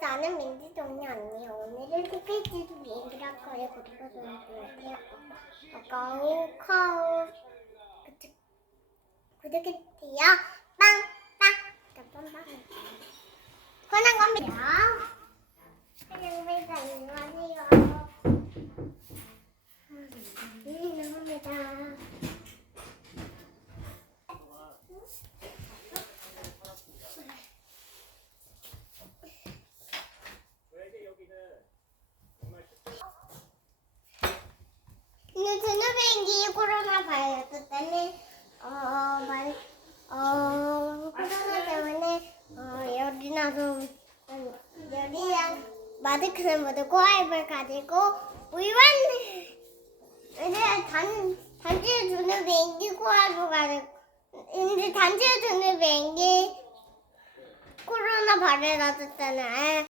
나는 민지동이 언니. 오늘은 스피치 비행기랑 거리 그리고 보여줄게요. 카우 구독해주세요. 빵빵. 권한 겁니다. 안녕하세요. 안녕하세요. 안녕합니다. 근데 드누비행기 코로나 바이러스 때문에 코로나 때문에 열이 나서 열이랑 마스크를 모두 코와입을 가지고 단지에 두는 비행기 코와입을 가지고 근데 단지에 두는 비행기 코로나 바이러스 때문에